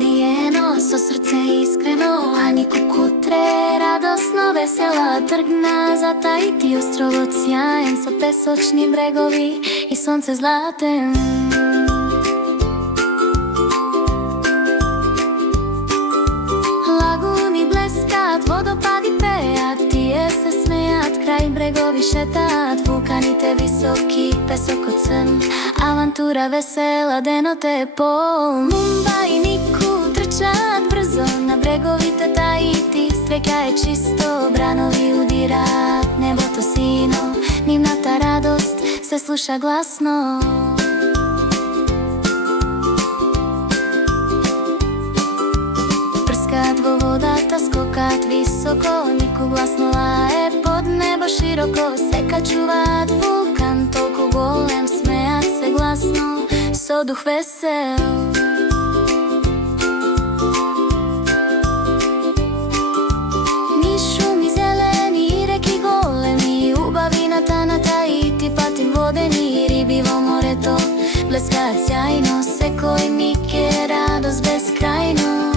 Dijeno, со срце искрено, а никако тре, радосно, весела, тргна за Таити, островот сјаен со песочни брегови и сонце златен. Лагуни блескат, водопади пеат, тие се смеат, крај брегови шетаат, вулканите високи, песокот црн, авантура весела, денот е пол. Мумба и Нику трчаат брзо на бреговите Таити, среќа е чисто, бранови удираат небото сино, нивната радост се слуша гласно. Прскаат во водата, скокаат високо, Нику гласно лае под небо широко, се качуваат вулкан толку голем, смеат се гласно со дух весел. На Таити патим водени, риби во морето блескаат сјајно, секој миг е радост безкрајно.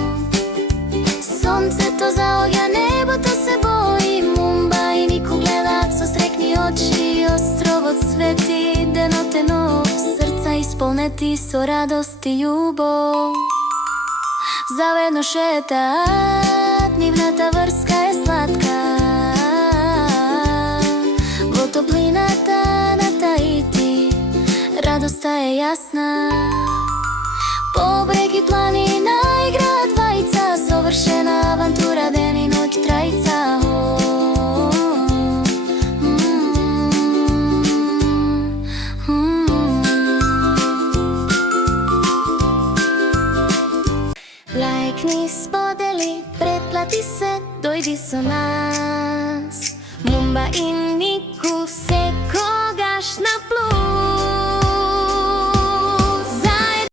Сонцето заоѓа, небото се бои, Мумба и Нику гледаат со срекни очи, островот свети, денот е нов, срца исполнети со радост и љубов. Заедно шетаат, нивната врска е сладка, топлината на Таити, радоста е јасна. По бреги планина играат вајца, совршена авантура, ден и ноќ трајца. Лајкни, сподели, претплати се, дојди со нас. Мумба и Нику се